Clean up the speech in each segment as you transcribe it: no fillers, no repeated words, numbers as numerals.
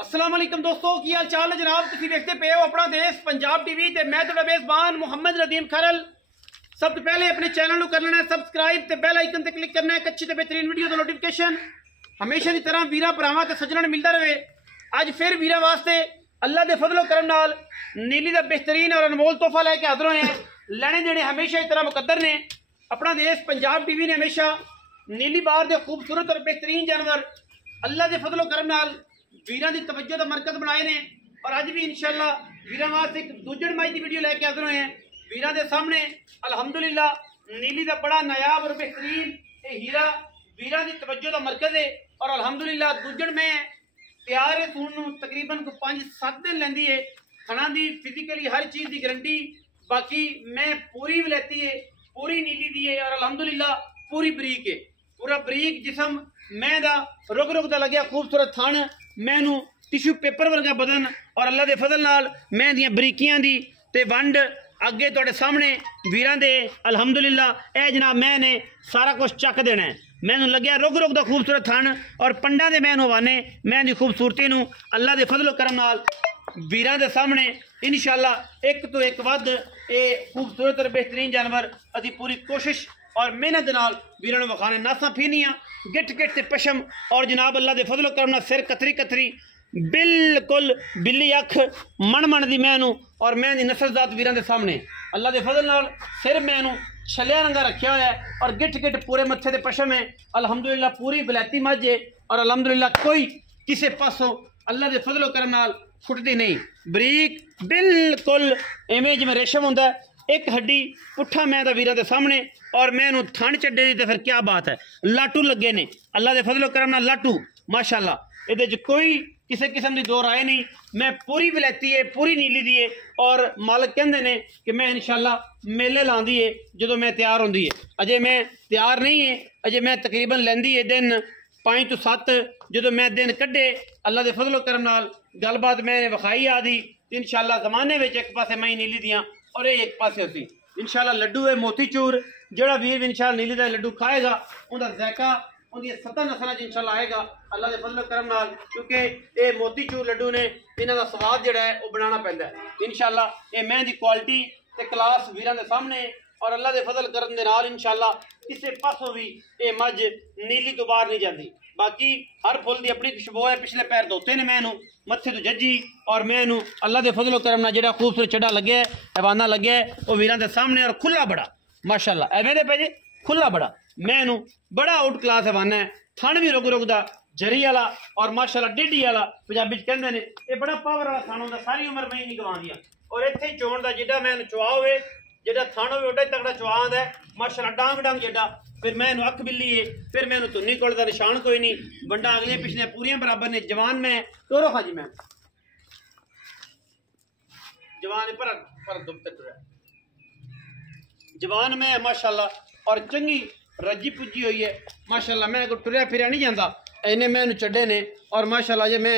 अस्सलाम वालेकुम दोस्तों, की हाल चाल है जनाब। तुसीं देखते पे हो अपना देश पंजाब टीवी ते मैं तुहाडा मेज़बान मुहम्मद नदीम खरल। सब तो पहले अपने चैनल को कर लेना सबसक्राइब ते बेल आइकन ते क्लिक करना है। अच्छी ते बेहतरीन वीडियो का नोटिफिकेशन हमेशा की तरह वीरा भरावां ते सज्जणां नूं मिलता रहे। अज फिर वीरा वास्ते अल्लाह के फजलो करम नाल नीली का बेहतरीन और अनमोल तोहफा लैके हाजिर होए हैं। लेने देने हमेशा की तरह मुकद्दर ने। अपना देश पंजाब टीवी ने हमेशा नीली बार के खूबसूरत और बेहतरीन जानवर अल्लाह के फजलो करम नाल वीरां दी तवज्जो का मरकज बनाए ने। और अज भी इंशाअल्लाह वीरां वास्ते एक दूजड़ माई की वीडियो लैके हाजिर होए हैं। वीरां दे सामने अल्हम्दुलिल्लाह नीली का बड़ा नायाब और बेहतरीन ये हीरा वीरां दी तवज्जो का मरकज है। और अल्हम्दुलिल्लाह दूजड़ में तैयार है सून नूं तकरीबन को 5-7 दिन लैंदी है। खाना दी फिजिकली हर चीज़ की गारंटी बाकी मैं पूरी भी लेती है, पूरी नीली दी है। और अल्हम्दुलिल्लाह पूरी बरीक है, पूरा बरीक जिसम मैं दा रुक रुक दा लग्या खूबसूरत थन मैनू टिश्यू पेपर वर्गा बदन। और अल्लाह के फजल नाल मैं दियां बरीकियां दी ते वंड अगे तुहाडे सामने वीरां दे अल्हम्दुलिल्लाह ए जनाब मैंने सारा कुछ चक देना है। मैनू लग्या रुक रुक दा खूबसूरत थन और पंडा दे मैनू हवाने मैं दी खूबसूरती नू अल्लाह के फजलो करम नाल वीरां दे सामने इंशाअल्लाह एक तो एक वध ये खूबसूरत और बेहतरीन जानवर असी पूरी कोशिश और मेहनत नाल वीरां नूं विखाने। नासा फीनियां गिट गिट ते पशम और जनाब अल्लाह के फजलो करम नाल सिर कतरी कतरी बिल्कुल बिल्ली अख मन मन दी मैनू और मैं दी नस्ल जात वीरां दे सामने अल्लाह के फजल नाल सिर मैनू छलिया रंगा रखा हुआ है और गिट गिट पूरे मत्थे ते पशम है। अल्हम्दुलिल्लाह पूरी बलैती मझ है और अल्हम्दुलिल्लाह कोई किसी पासों अल्लाह के फजलो करम नाल फुटती नहीं। बरीक बिल्कुल इवें जिवें रेशम होंदा एक हड्डी पुट्ठा मैं दा वीरां दे सामने और मैनू थन चड्डे दी ते फिर क्या बात है। लाटू लगे ने अल्लाह के फजलो करम नाल लाटू माशाअल्लाह इहदे च कोई किसी किस्म की दो राय नहीं। मैं पूरी वलैती है, पूरी नीली दी है और मालक कहते हैं कि मैं इंशाअल्लाह मेले लाँदी है जो मैं तैयार होंदी है। अजे मैं तैयार नहीं है, अजे मैं तकरीबन लैंदी है दिन 5 to 7 जो मैं दिन कड्डे अल्लाह के फजलो करम नाल गलबात मैंने विखाई आदि इंशाअल्लाह जमाने में एक पासे मई नीली दियाँ और ये एक पासे उसी इंशाअल्लाह लड्डू है मोतीचूर जोड़ा वीर इंशाअल्लाह नीली का लड्डू खाएगा उनका जैका उनकी 7 नस्लों इंशाअल्लाह आएगा अल्लाह के फजलो करम नाल। क्योंकि ये मोतीचूर लड्डू ने इन्हों का स्वाद जोड़ा है वह बनाना पैंदा है इंशाअल्लाह। ये मैं दी क्वालिटी ते क्लास वीरां दे सामने और अल्लाह के फजल करन दे नाल इंशाअल्लाह किसी पासों भी ये मझ नीली तो बाहर नहीं जाती। बाकी हर फुल की अपनी खुशबू है। पिछले पैर धोते ने मैनू मत्थे तो जज्जी और मैनू अल्लाह के फजलो करम नाल जिहड़ा खूबसूरत चढ़ा लगे हवाना लगे वो वीरां दे सामने और खुला बड़ा माशाअल्लाह एवें दे पे जे खुला बड़ा मैनू बड़ा आउट क्लास हवाना है। थन भी रुक रुकदा जरी वाला और माशाअल्लाह डेढ़ी वाला पंजाबी कहते हैं ये बड़ा पावर वाला थन होंदा सारी उम्र मैं नहीं गवांदियां। और इत्थे चोण दा जिड्डा मैनू चुआ होवे जेड़ा थान हो ओडा तगड़ा चुआंद है माशाअल्लाह डांग डांग जेड़ा फिर मैनू अख बिल्ली है फिर मैनू तुन्नी कोल दा निशान कोई नहीं बंडा अगले पिछले पूरियां बराबर ने। जवान मैं तोरो खाजी मैं जवान पर दुख तक जवान मैं माशाअल्लाह और चंगी रजी पुजी हुई है माशाअल्लाह। मैं कोई टुरया फिरया नहीं जाता इन्हें मैनू चढ़े ने और माशाअल्लाह जे मैं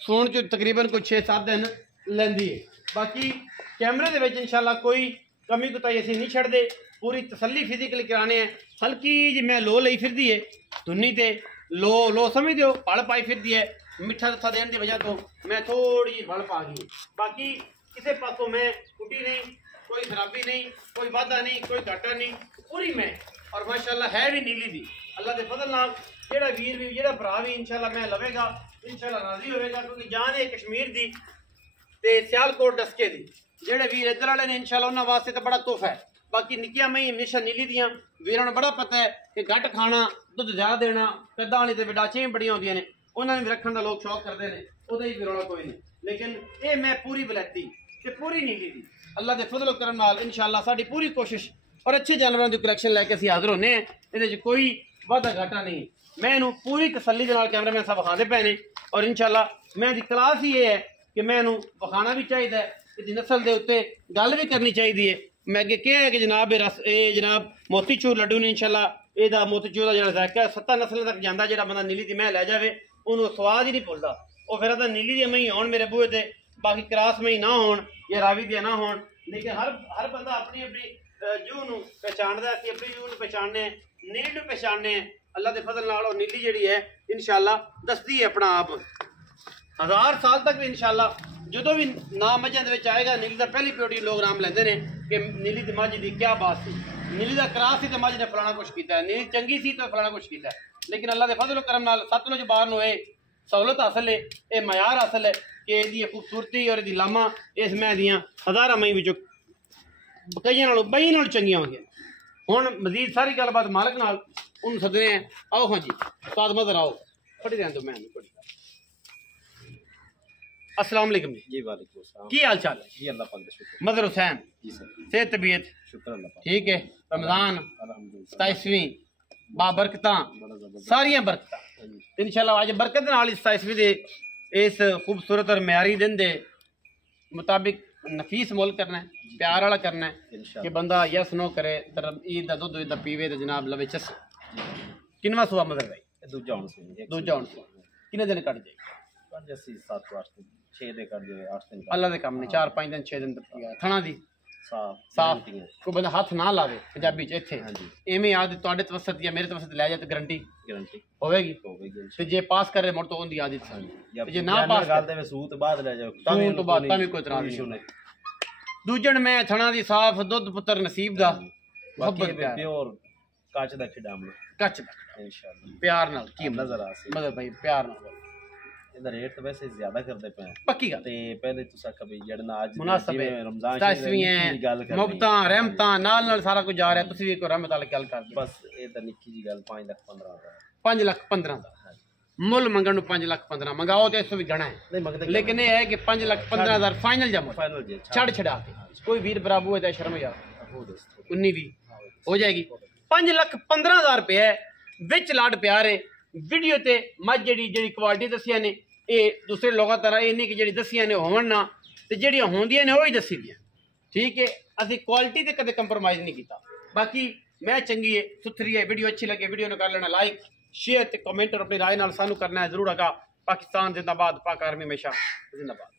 सोन च तकरीबन कोई 6-7 दिन लैंदी है। बाकी कैमरे दे विच इंशाअल्लाह कोई कमी कोताही असीं नहीं छड्डदे पूरी तसल्ली फिजिकली कराने हैं। हल्की जी मैं लो लई फिरदी है तुन्नी ते लो समझ दो पल पाई फिरदी है मिठा तथा देने की वजह तो मैं थोड़ी जी बल पा गई। बाकी किसी पासों मैं कुटी नहीं कोई खराबी नहीं कोई वादा नहीं कोई घाटा नहीं पूरी मैं और माशाअल्लाह है भी नीली दी अल्लाह के फजल नाल जेड़ा वीर भी जेड़ा भरा भी इंशाअल्लाह मैं लवेगा इंशाअल्लाह राजी होएगा। क्योंकि जान है कश्मीर दी ते सियालकोट डस्के दी जेड़े वीर इधर वाले ने इंशाअल्लाह उन्हां वास्ते तो बड़ा तोहफा है। बाकी निक्कियां मई हमेशा नीली दियां वीरां नूं बड़ा पता है कि घट खाना दुध ज़्यादा देना कद्दां वाली ते विडाचियां बड़ियां होंदियां ने उन्हां नूं रखण दा लोग शौक करते हैं उहदा ही फिर कोई नहीं। लेकिन ये मैं पूरी वलैती ते पूरी नीली दी अल्लाह के फजलो करम नाल इंशाअल्लाह साडी पूरी कोशिश और अच्छे जानवरों की कलैक्शन लैके असीं हाज़र होने हैं। इहदे कोई वाधा घाटा नहीं। मैं इनू पूरी तसल्ली के नाल कैमरामैन साहब विखाते पे ने और इंशाअल्लाह मैं दी क्लास ही ये है कि मैं इनू विखाना भी चाहिए इसकी नस्ल के उत्ते गल भी करनी चाहिए है। मैं अगे क्या है कि जनाब जनाब मोतीचूर लड्डू ने इंशाअल्लाह एदा मोतीचूर का जो ज़ायका 7 नस्लों तक जाता जो बंदा नीली दी मैं लै जाए उन्होंने स्वाद ही नहीं भुलता वो फिर नीली दी मई आन मेरे बूहे ते बाकी क्रास मई ना हो या रावी दिया ना हो। लेकिन हर बंदा अपनी अपनी जूह नूं पहचानदा है। अपनी जूह नूं पहचानने नील नूं पहचानने अल्लाह के फजल नाल और नीली जिहड़ी है इंशाअल्लाह दसदी है अपना आप। 1000 साल तक भी इंशाल्लाह जो भी ना मझां दे विच आएगा नीली दा पहली प्योटी लोग नाम लेंदे ने कि नीली दी मझ दी क्या बात सी, नीली दा क्रास सी ते मझ ने फलाना कुछ कीता है, नीली चंगी सी तो फलाना कुछ कीता है। लेकिन अल्लाह दे फजल करम नाल सतलुज बार नु सहूलत हासिल है, ये मयार हासिल है कि इसकी खूबसूरती और इसकी लामा इस मैं दियाँ 1000 मई विचों कई नालों बई नालों चंगियां हो गई। हुण मजीद सारी गलबात मालक नाल उन्होंने सदने हैं। आओ हाँ जी उस्ताद मदर आओ पढ़ी रहने दो मैं पढ़ी। अस्सलाम वालेकुम जी। वालेकुम अस्सलाम। की हाल चाल है जी? अल्लाह पाक दा शुक्र। मदर हुसैन जी सर। सेहत तबीयत शुक्र अल्लाह पाक। ठीक है। रमजान अल्हम्दुलिल्लाह 27वीं बाबरकतां सारियां बरकतां इंशाल्लाह अज बरकत नाल 27वीं दे इस खूबसूरत और म्यारी दिन दे मुताबिक नफीस मोल करना है, प्यार वाला करना है कि बंदा यस नो करे ईद दा दुध ईद दा पीवे ते जनाब लवे चस। किनवा सुआ मदर भाई? दूजा हुण सुनी। दूजा हुण सुआ किन्ने दिन कट जाए? कट जैसी 7 8 दिन 6 दे कट जाए 8 दिन। अल्लाह दे काम ने 4 5 दिन 6 दिन तक थणा दी साफ साफ कोई बंदा हाथ ना लावे पंजाबी च इत्थे हाँ जी। एवें आद तुहाडे तवसत या मेरे तवसत ले जाए तो गारंटी गारंटी होवेगी। होगी। ते जे पास करे मुड़ तो उनदी आदत सी, या जे ना पास गल दे सूत बाद ले जाओ सूत तो बाद तां भी कोई इतराज नहीं। दूजण मैं थणा दी साफ दुध पुत्र नसीब दा मोहब्बत प्योर काच दा खिडामणा कच इंशाल्लाह प्यार नाल की नजर आसी। मतलब भाई प्यार नाल ਇਹਦਾ ਰੇਟ ਤਾਂ ਵੈਸੇ ਜ਼ਿਆਦਾ ਕਰਦੇ ਪਏ पक्की गल ਤੇ ਪਹਿਲੇ ਤੁਸੀਂ ਕभी ਜੜਨਾ ਅੱਜ मुनासिब है ਰਮਜ਼ਾਨ 27ਵੀਂ है मुहब्बतां रहमतां नाल सारा कुछ जा रहा है। तुसीं भी कोई रहमत वाली गल कर दो। ਬਸ ਇਹ ਤਾਂ ਨਿੱਕੀ ਜੀ ਗੱਲ 5 ਲੱਖ 15 ਦਾ 5 ਲੱਖ 15 ਦਾ ਮੁੱਲ ਮੰਗਣ ਨੂੰ 5 ਲੱਖ 15 ਮੰਗਾਓ ਤੇ ਇਸ ਤੋਂ ਵੀ ਗਣਾ ਹੈ। ਨਹੀਂ ਮੰਗਦੇ लेकिन ये है कि 5 ਲੱਖ 15,000 फाइनल जमा ਫਾਈਨਲ ਜੇ छड़ छड़ा के कोई वीर बराबू है तो शर्म यार ਹੋ ਦੋਸਤੋ 19 भी हो जाएगी। 5 ਲੱਖ 15,000 रुपये विच लाड प्यार है वीडियो ते मझ जी जी क्वालिटी दसिया ने ये दूसरे लोगों तरह ये नहीं कि जी दसिया ने होवन ना तो जी होंदियां ने वही दसी दियां। ठीक है असी क्वालिटी ते कदे कंप्रोमाइज़ नहीं किया। बाकी मैं चंगी है सुथरी है वीडियो अच्छी लगे वीडियो ने कर लेना लाइक शेयर ते कमेंट और अपनी राय नाल सानू करना है जरूर। आगा पाकिस्तान जिंदाबाद, पाक आर्मी हमेशा जिंदाबाद।